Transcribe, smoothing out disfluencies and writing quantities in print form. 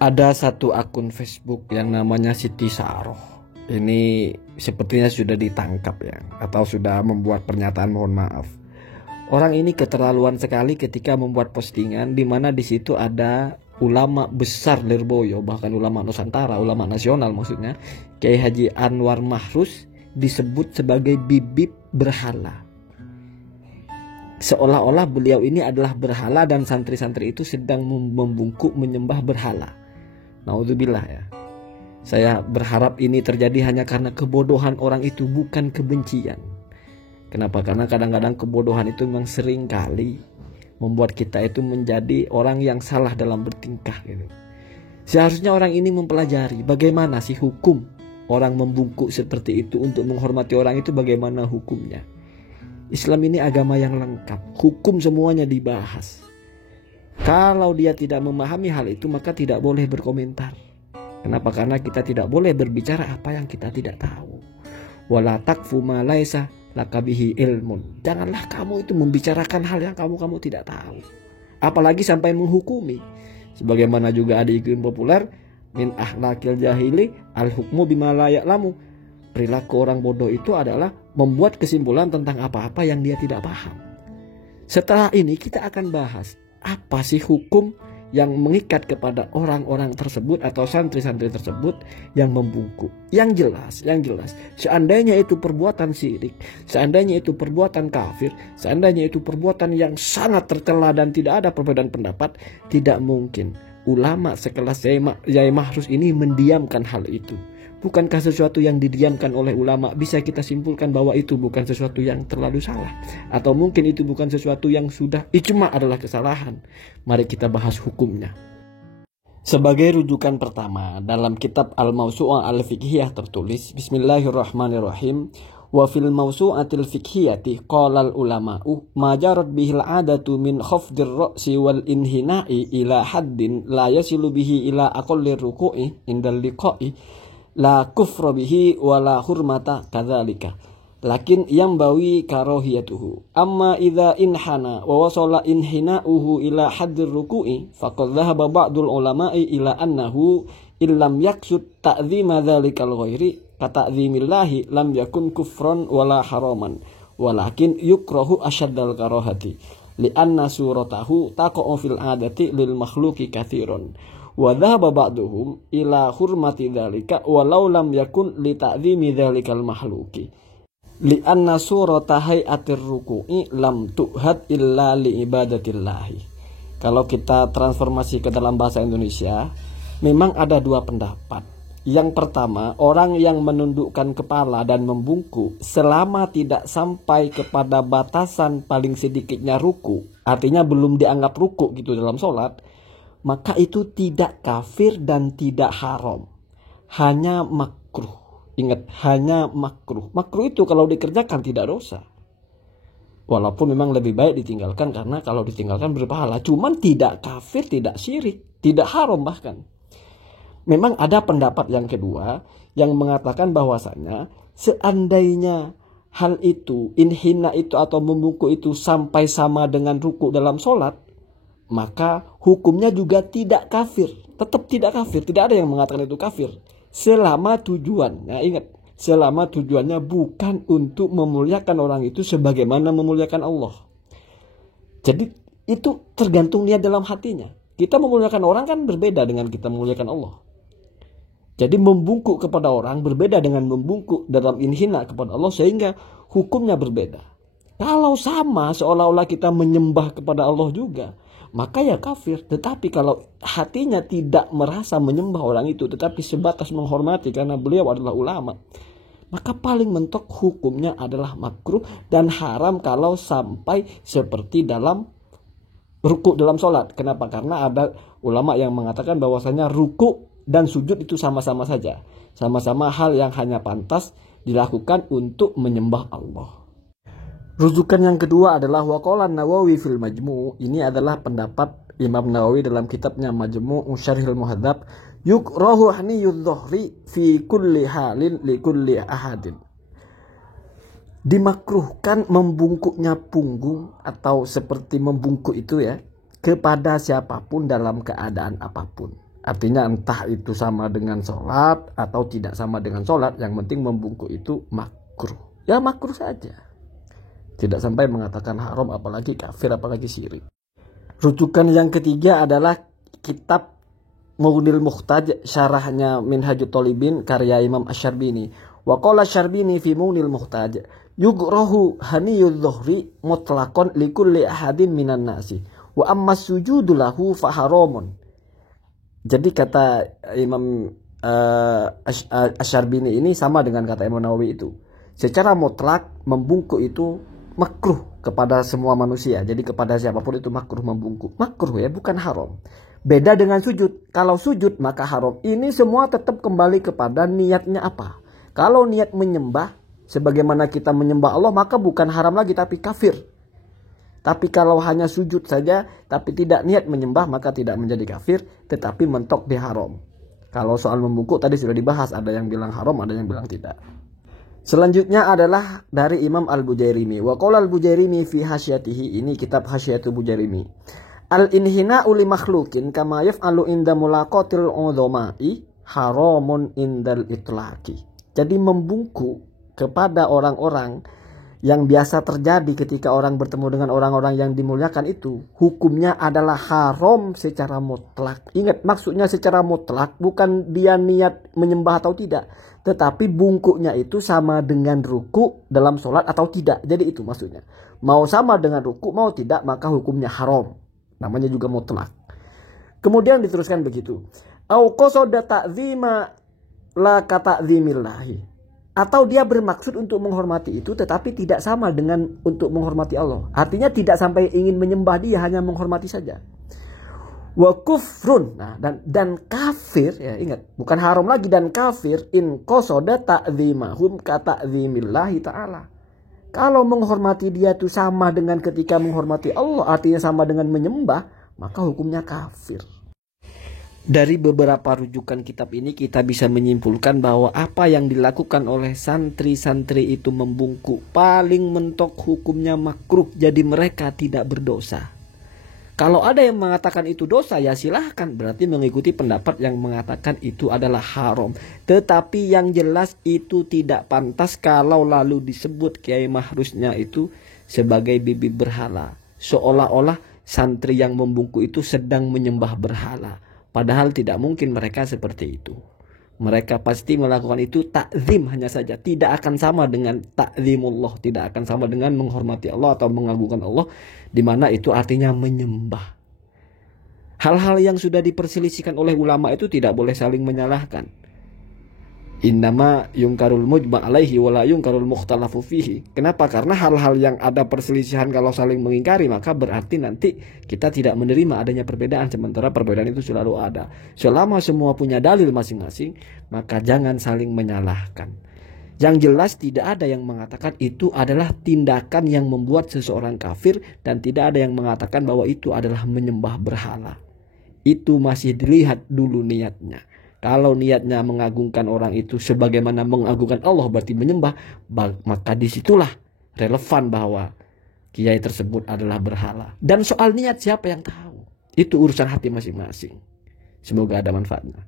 Ada satu akun Facebook yang namanya Siti Saroh. Ini sepertinya sudah ditangkap ya, atau sudah membuat pernyataan mohon maaf. Orang ini keterlaluan sekali ketika membuat postingan di mana di situ ada ulama besar Lirboyo, bahkan ulama Nusantara, ulama nasional maksudnya, Kiai Haji Anwar Mahrus disebut sebagai bibit berhala. Seolah-olah beliau ini adalah berhala dan santri-santri itu sedang membungkuk menyembah berhala. Naudzubillah ya. Saya berharap ini terjadi hanya karena kebodohan orang itu, bukan kebencian. Kenapa? Karena kadang-kadang kebodohan itu memang sering kali membuat kita itu menjadi orang yang salah dalam bertingkah gitu. Seharusnya orang ini mempelajari bagaimana sih hukum orang membungkuk seperti itu, untuk menghormati orang itu bagaimana hukumnya. Islam ini agama yang lengkap, hukum semuanya dibahas. Kalau dia tidak memahami hal itu, maka tidak boleh berkomentar. Kenapa? Karena kita tidak boleh berbicara apa yang kita tidak tahu. Wala taqfu ma laisa laka bihi ilmun. Janganlah kamu itu membicarakan hal yang kamu tidak tahu. Apalagi sampai menghukumi. Sebagaimana juga ada iklim populer, min ahlakil jahili al hukmu bima la ya'lamu. Perilaku orang bodoh itu adalah membuat kesimpulan tentang apa-apa yang dia tidak paham. Setelah ini kita akan bahas apa sih hukum yang mengikat kepada orang-orang tersebut atau santri-santri tersebut yang membungkuk. Yang jelas, seandainya itu perbuatan syirik, seandainya itu perbuatan kafir, seandainya itu perbuatan yang sangat tercela dan tidak ada perbedaan pendapat, tidak mungkin ulama sekelas Yai Mahrus ini mendiamkan hal itu. Bukankah sesuatu yang didiamkan oleh ulama bisa kita simpulkan bahwa itu bukan sesuatu yang terlalu salah? Atau mungkin itu bukan sesuatu yang sudah ijma adalah kesalahan? Mari kita bahas hukumnya. Sebagai rujukan pertama, dalam kitab Al-Mawsu'ah Al-Fiqhiyah tertulis, Bismillahirrahmanirrahim, wa fil mawsu'atil fiqhiyati qalal ulama'u ma jarat bihil adatu min khafdir ra'si wal inhina'i ila haddin la yasilu bihi ila aqallir ruku'i indal liqa'i la kufra bihi wa la hurmata kadzalika lakin yambawi karahiyatuhu amma idza inhana wa wasala inhina'uhu ila haddir ruku'i faqad dhahaba ba'dul ulama'i ila annahu illam yaqsud ta'dhima dzalikal ghairi ka ta'dhimillahi lam yakun kufran wala haraman walakin yukrahu asyaddal karahati li anna suratahu taqa'u fil adati lil makhluqi katsiran. Wa dhahaba ba'duhum ila hurmati dzalika walau lam yakun li ta'dhimi dzalikal mahluki li anna surata hayatir ruku'i lam tu'had illa li ibadatillahi. Kalau kita transformasi ke dalam bahasa Indonesia, memang ada dua pendapat. Yang pertama, orang yang menundukkan kepala dan membungkuk selama tidak sampai kepada batasan paling sedikitnya ruku, artinya belum dianggap ruku gitu dalam sholat, maka itu tidak kafir dan tidak haram, hanya makruh. Ingat, hanya makruh. Makruh itu kalau dikerjakan tidak dosa, walaupun memang lebih baik ditinggalkan karena kalau ditinggalkan berpahala. Cuman tidak kafir, tidak syirik, tidak haram bahkan. Memang ada pendapat yang kedua yang mengatakan bahwasanya seandainya hal itu, inhina itu atau membungkuk itu sampai sama dengan ruku dalam sholat, maka hukumnya juga tidak kafir. Tetap tidak kafir. Tidak ada yang mengatakan itu kafir. Selama tujuannya, ingat, selama tujuannya bukan untuk memuliakan orang itu sebagaimana memuliakan Allah. Jadi itu tergantung niat dalam hatinya. Kita memuliakan orang kan berbeda dengan kita memuliakan Allah. Jadi membungkuk kepada orang berbeda dengan membungkuk dalam inhina kepada Allah, sehingga hukumnya berbeda. Kalau sama seolah-olah kita menyembah kepada Allah juga, maka ya kafir. Tetapi kalau hatinya tidak merasa menyembah orang itu, tetapi sebatas menghormati karena beliau adalah ulama, maka paling mentok hukumnya adalah makruh dan haram kalau sampai seperti dalam ruku dalam sholat. Kenapa? Karena ada ulama yang mengatakan bahwasanya ruku dan sujud itu sama-sama saja, sama-sama hal yang hanya pantas dilakukan untuk menyembah Allah. Rujukan yang kedua adalah waqala Nawawi fil Majmu'. Ini adalah pendapat Imam Nawawi dalam kitabnya Majmu' Syarhil Muhadzab. Yukrahu haniyudz dhuhri fi kulli halin li kulli ahadin. Dimakruhkan membungkuknya punggung atau seperti membungkuk itu ya, kepada siapapun dalam keadaan apapun. Artinya entah itu sama dengan sholat atau tidak sama dengan sholat, yang penting membungkuk itu makruh. Ya makruh saja. Tidak sampai mengatakan haram, apalagi kafir, apalagi syirik. Rujukan yang ketiga adalah kitab Mughnil Muhtaj, syarahnya Minhajut Thalibin karya Imam Asy-Syarbini. Wa qala Asy-Syarbini fi Mughnil Muhtaj, yughrahu haniyudz dhuhri mutlaqan likulli ahadin minan nasi. Wa amma sujudu lahu fa haramun. Jadi kata Imam Asy-Syarbini ini sama dengan kata Imam Nawawi itu. Secara mutlak membungkuk itu makruh kepada semua manusia. Jadi kepada siapapun itu makruh membungkuk. Makruh ya, bukan haram. Beda dengan sujud. Kalau sujud maka haram. Ini semua tetap kembali kepada niatnya apa. Kalau niat menyembah, sebagaimana kita menyembah Allah, maka bukan haram lagi tapi kafir. Tapi kalau hanya sujud saja tapi tidak niat menyembah, maka tidak menjadi kafir, tetapi mentok di haram. Kalau soal membungkuk tadi sudah dibahas, ada yang bilang haram, ada yang bilang tidak. Selanjutnya adalah dari Imam Al-Bujairimi. Wa qala Al-Bujairimi fi hasyatihi, ini kitab Hasyiatul Bujairimi. Al-inhina'u li makhluqin kama yaf'alu inda mulaqatil udhama'i haramun indal itlaqi. Jadi membungkuk kepada orang-orang yang biasa terjadi ketika orang bertemu dengan orang-orang yang dimuliakan itu, hukumnya adalah haram secara mutlak. Ingat, maksudnya secara mutlak bukan dia niat menyembah atau tidak, tetapi bungkuknya itu sama dengan ruku dalam sholat atau tidak. Jadi itu maksudnya. Mau sama dengan ruku, mau tidak, maka hukumnya haram. Namanya juga mutlak. Kemudian diteruskan begitu. Au qasada ta'zima la kata'zimillahi. Atau dia bermaksud untuk menghormati itu tetapi tidak sama dengan untuk menghormati Allah. Artinya tidak sampai ingin menyembah dia, hanya menghormati saja. Wa kufrun. Nah, dan kafir, ya ingat, bukan haram lagi, dan kafir in qasada ta'zimahum ka ta'zimillahi ta'ala. Kalau menghormati dia itu sama dengan ketika menghormati Allah, artinya sama dengan menyembah, maka hukumnya kafir. Dari beberapa rujukan kitab ini kita bisa menyimpulkan bahwa apa yang dilakukan oleh santri-santri itu membungkuk paling mentok hukumnya makruh, jadi mereka tidak berdosa. Kalau ada yang mengatakan itu dosa, ya silahkan, berarti mengikuti pendapat yang mengatakan itu adalah haram. Tetapi yang jelas itu tidak pantas kalau lalu disebut Kiai Mahrusnya itu sebagai bibi berhala, seolah-olah santri yang membungkuk itu sedang menyembah berhala. Padahal tidak mungkin mereka seperti itu. Mereka pasti melakukan itu takzim hanya saja. Tidak akan sama dengan takzimullah. Tidak akan sama dengan menghormati Allah atau mengagungkan Allah. Di mana itu artinya menyembah. Hal-hal yang sudah diperselisihkan oleh ulama itu tidak boleh saling menyalahkan. Innama yungkarul mujma' alaihi wala yungkarul mukhtalafu fihi. Kenapa? Karena hal-hal yang ada perselisihan kalau saling mengingkari, maka berarti nanti kita tidak menerima adanya perbedaan, sementara perbedaan itu selalu ada. Selama semua punya dalil masing-masing, maka jangan saling menyalahkan. Yang jelas tidak ada yang mengatakan itu adalah tindakan yang membuat seseorang kafir, dan tidak ada yang mengatakan bahwa itu adalah menyembah berhala. Itu masih dilihat dulu niatnya. Kalau niatnya mengagungkan orang itu sebagaimana mengagungkan Allah, berarti menyembah, maka disitulah relevan bahwa kiai tersebut adalah berhala. Dan soal niat siapa yang tahu? Itu urusan hati masing-masing. Semoga ada manfaatnya.